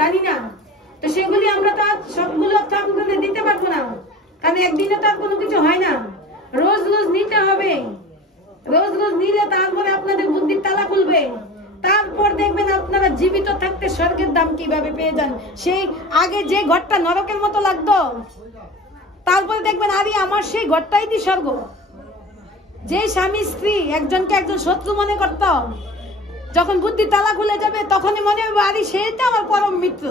জানি না। তো সেগুলি আমরা তো সবগুলো তো আপনাদের দিতে পারবো না, কারণ একদিনে তো আর কোনো কিছু হয় না। রোজ রোজ নিতে হবে, রোজ রোজ নিলে তারপরে আপনাদের বুদ্ধির তালা খুলবে। তারপর দেখবেন আপনারা জীবিত থাকতে স্বর্গের দাম কিভাবে পেয়ে যান। সেই আগে যে ঘরটা নরকের মতো লাগতো, তারপরে দেখবেন আরে আমার সেই ঘরটাই দি স্বর্গ। যে স্বামী স্ত্রী একজনকে একজন শত্রু মনে করত, যখন বুদ্ধি তালা খুলে যাবে তখনই মনে হবে আরে সেইটা আমার পরম মিত্র।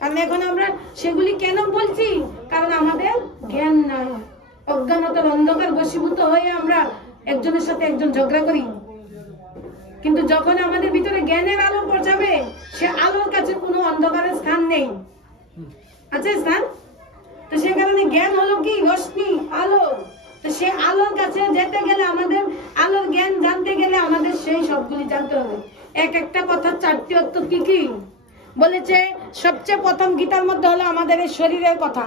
কারণ এখন আমরা সেগুলি কেন বলছি, কারণ আমাদের জ্ঞান নাই, অজ্ঞানতার অন্ধকার বশীভূত হয়ে আমরা একজনের সাথে একজন ঝগড়া করি। কিন্তু যখন আমাদের ভিতরে জ্ঞানের আলো পৌঁছাবে, সে আলোর কাছে কোনো অন্ধকারের স্থান নেই, আছে স্থান? তো সে কারণে জ্ঞান হলো কি? রশ্মি, আলো। তো সে আলোর কাছে যেতে গেলে, আমাদের আলোর জ্ঞান জানতে গেলে আমাদের সেই সবগুলি জানতে হবে। এক একটা কথা চারটি অর্থ কি কি বলেছে। সবচেয়ে প্রথম গীতার মধ্যে হলো আমাদের এই শরীরের কথা,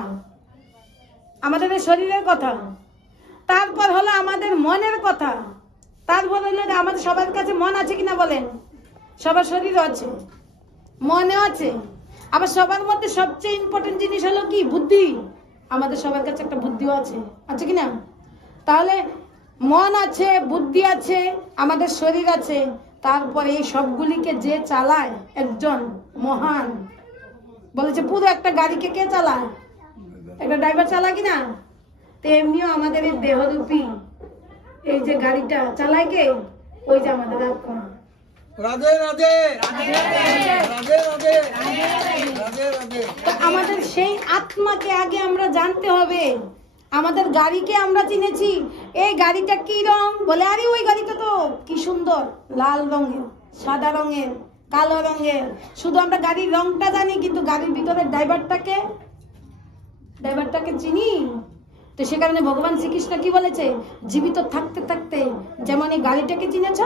আমাদের এই শরীরের কথা। তারপর হলো আমাদের মনের কথা। তারপর হলো আমাদের সবার কাছে মন আছে কিনা বলেন? সবার শরীরও আছে, মনেও আছে। আবার সবার মধ্যে সবচেয়ে ইম্পর্টেন্ট জিনিস হলো কি? বুদ্ধি। আমাদের সবার কাছে একটা বুদ্ধিও আছে, আছে কিনা? তাহলে মন আছে, বুদ্ধি আছে, আমাদের শরীর আছে। তারপরে এই সবগুলিকে যে চালায় একজন মহান, বলেছে পুরো একটা গাড়িকে কে চালায়? একটা ড্রাইভার চালায় কিনা? তেমনিও আমাদের এই দেহরূপী এই যে গাড়িটা চালায় কে? ওই যে আমাদের আত্মা। রাধে রাধে রাধে রাধে রাধে রাধে। তো আমাদের সেই আত্মাকে আগে আমরা জানতে হবে। আমাদের গাড়িকে আমরা চিনেছি, এই গাড়িটা কি রং? বলে আরে ওই গাড়িটা তো কি সুন্দর, লাল রঙের, সাদা রঙের, কালো রঙের। শুধু আমরা গাড়ির রংটা জানি, কিন্তু গাড়ির ভিতরে ড্রাইভারটাকে চিনি। তো সে কারণে ভগবান শ্রীকৃষ্ণ কি বলেছে? জীবিত থাকতে থাকতে যেমন এই গাড়িটাকে চিনেছ,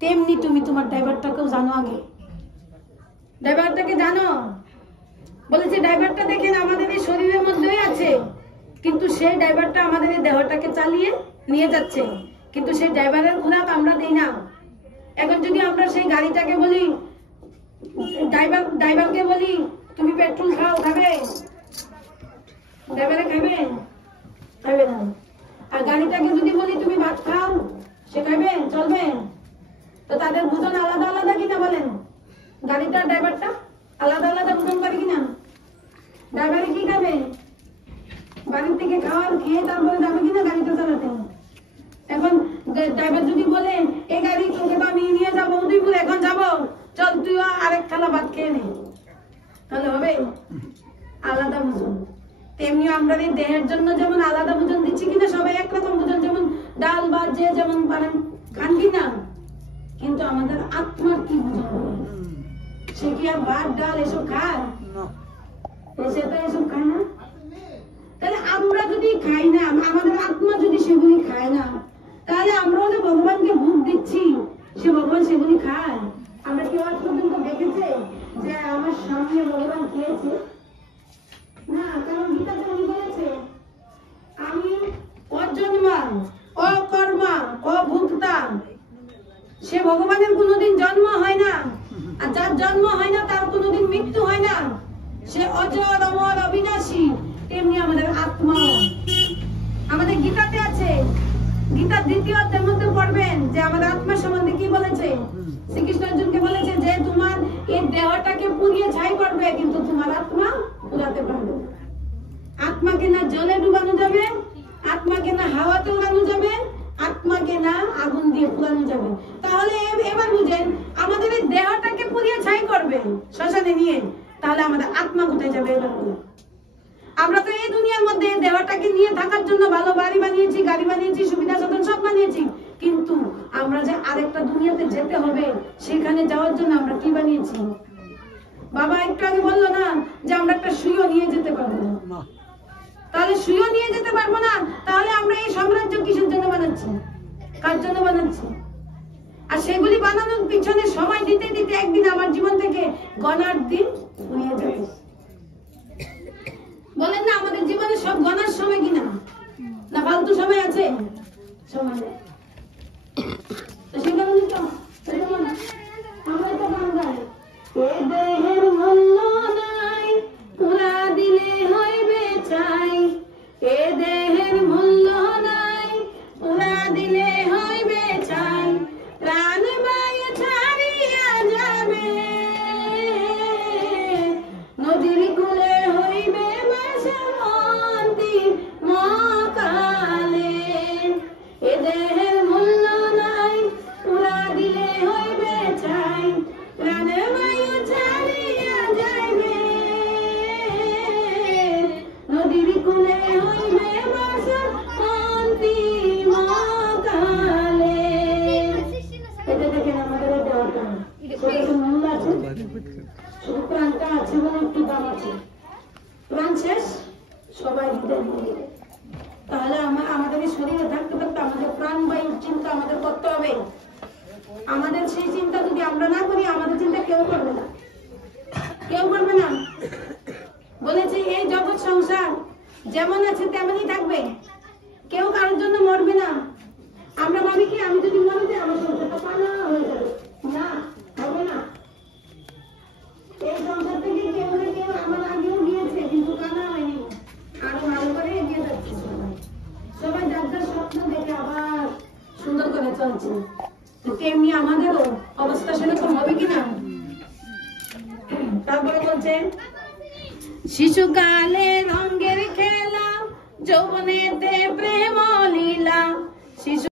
তেমনি তুমি তোমার ড্রাইভারটাকেও জানো। আগে ড্রাইভারটাকে জানো। বলেছে ড্রাইভারটা দেখেন আমাদের এই শরীরের মধ্যেই আছে, কিন্তু সেই ড্রাইভারটা আমাদের এই দেহটাকে চালিয়ে নিয়ে যাচ্ছে, কিন্তু সেই ড্রাইভারের খোরাক আমরা দেই না। এখন যদি আমরা সেই গাড়িটাকে বলি, ড্রাইভারকে বলি তুমি পেট্রোল খাও, খাবে? ড্রাইভারে খাবে? খাবে না। আর গাড়িটাকে যদি বলি তুমি ভাত খাও, সে খাবে? চলবে? তো তাদের বুঝন আলাদা আলাদা কিনা বলেন? গাড়িটা ড্রাইভারটা আলাদা আলাদা বুঝন করে কিনা? ড্রাইভারে কি খাবে? বাড়ির থেকে খাওয়ার খেয়ে তারপরে যাবে কিনা গাড়িটা চালাতে? এখন ড্রাইভার যদি বলে এই গাড়ি তোকে তো আমি নিয়ে যাবো উদয়পুর, এখন যাবো, চল তুইও আরেক থালা ভাত খেয়ে নে, তাহলে হবে? আলাদা বুঝন। তেমনি আমরা এই দেহের জন্য যেমন আলাদা বুঝন দিচ্ছি কিনা, সবাই একরকম বুঝন, যেমন ডাল ভাত যে যেমন পারেন খান কিনা, কিন্তু আমাদের আত্মার কি বুঝন? সে কি আর ভাত ডাল এসব খায়? সে তো এসব খায় না। তাহলে আমরা যদি খাই না, আমাদের আত্মা যদি সেগুলি খায় না, তাহলে আমরাও যে ভগবানকে ভোগ দিচ্ছি, সে ভগবান সেগুলি খায়? আমরা কেউ আজ পর্যন্ত দেখেছে যে আমার সামনে ভগবান খেয়েছে? না। কারণ গীতাতে উনি বলেছে আমি অজন্মা, অকর্মা, অভুক্তা। সে ভগবানের কোনোদিন জন্ম হয় না, আর যার জন্ম হয় না তার কোনোদিন মৃত্যু হয় না। সে অজর, অমর, অবিনাশী। তেমনি আমাদের আত্মা, আমাদের গীতাতে আছে। গীতার দ্বিতীয় অধ্যায়ের মধ্যে পড়বেন যে আমাদের আত্মা সম্বন্ধে কি বলেছে। শ্রীকৃষ্ণ অর্জুনকে বলেছে যে তোমার এই দেহটাকে পুড়িয়ে ছাই করবে, কিন্তু তোমার আত্মা পুরাতে পারবে না। আত্মাকে না জলে ডুবানো যাবে, আত্মাকে না হাওয়াতে উড়ানো যাবে, আত্মাকে না আগুন দিয়ে পুরানো যাবে। তাহলে এবার বুঝেন, আমাদের এই দেহটাকে পুড়িয়ে ছাই করবে শ্মশানে নিয়ে, তাহলে আমাদের আত্মা কোথায় যাবে? এবার আমরা তো এই দুনিয়ার মধ্যে দেহটাকে নিয়ে থাকার জন্য ভালো বাড়ি বানিয়েছি, গাড়ি বানিয়েছি, সুবিধা সাধন সব বানিয়েছি, কিন্তু আমরা যে আরেকটা দুনিয়াতে যেতে হবে, সেখানে যাওয়ার জন্য আমরা কি বানিয়েছি? বাবা একটু আগে বললো না যে আমরা একটা সুইও নিয়ে যেতে পারবো না। তাহলে সুইও নিয়ে যেতে পারবো না, তাহলে আমরা এই সাম্রাজ্য কিসের জন্য বানাচ্ছি? কার জন্য বানাচ্ছি? আর সেগুলি বানানোর পিছনে সময় দিতে দিতে একদিন আমার জীবন থেকে গণার দিন ফুরিয়ে যাবে। বলেন না আমাদের জীবনে সব গণার সময় কিনা? না ফালতু সময় আছে? সময় নেই। তো সে কারণে তো আমরা তো গান গাই, এ দেহের মূল্য নাই, পুরা দিলে হইবে চাই। এ দেহের মূল্য নাই, পুরা দিলে হইবে চাই। প্রাণ বায়ু ছাড়িয়া যাবে, নদীর কূলে হইবে বাসন্তী মকালে। এ দেহের মূল্য নাই, পুরা দিলে হইবে চাই। প্রাণ বায়ু ছাড়িয়া যাইবে, নদীর কূলে হইবে বাসন্তী মকালে। এটা দেখেন আমাদের দেওয়াটা মূল্য আছে, শুধু প্রাণটা আছে বলে একটু দাম আছে। প্রাণ শেষ, সবাই বিদায় নিয়ে নেবে। তাহলে আমাদের এই শরীরে থাকতে থাকতে আমাদের প্রাণ বায়ুর চিন্তা আমাদের করতে হবে। আমাদের সেই চিন্তা যদি আমরা না করি, আমাদের চিন্তা কেউ করবে না, কেউ করবে না। বলেছে এই জগৎ সংসার যেমন আছে তেমনই থাকবে, কেউ কারোর জন্য মরবে না। আমরা ভাবি কি আমি যদি মরে যাই আমার সংসারটা পানা হয়ে যাবে, না, হবে না। এই সংসার থেকে কেউ না কেউ আমার আগেও গিয়েছে, কিন্তু কানা হয়নি, আরো ভালো করে এগিয়ে যাচ্ছে। সবাই যার যার স্বপ্ন দেখে আবার সুন্দর করে চলছে। তেমনি আমাদেরও অবস্থা সেরকম হবে কিনা। তারপরে বলছে শিশুকালে রঙের খেলা, যৌবনেতে প্রেম লীলা। শিশু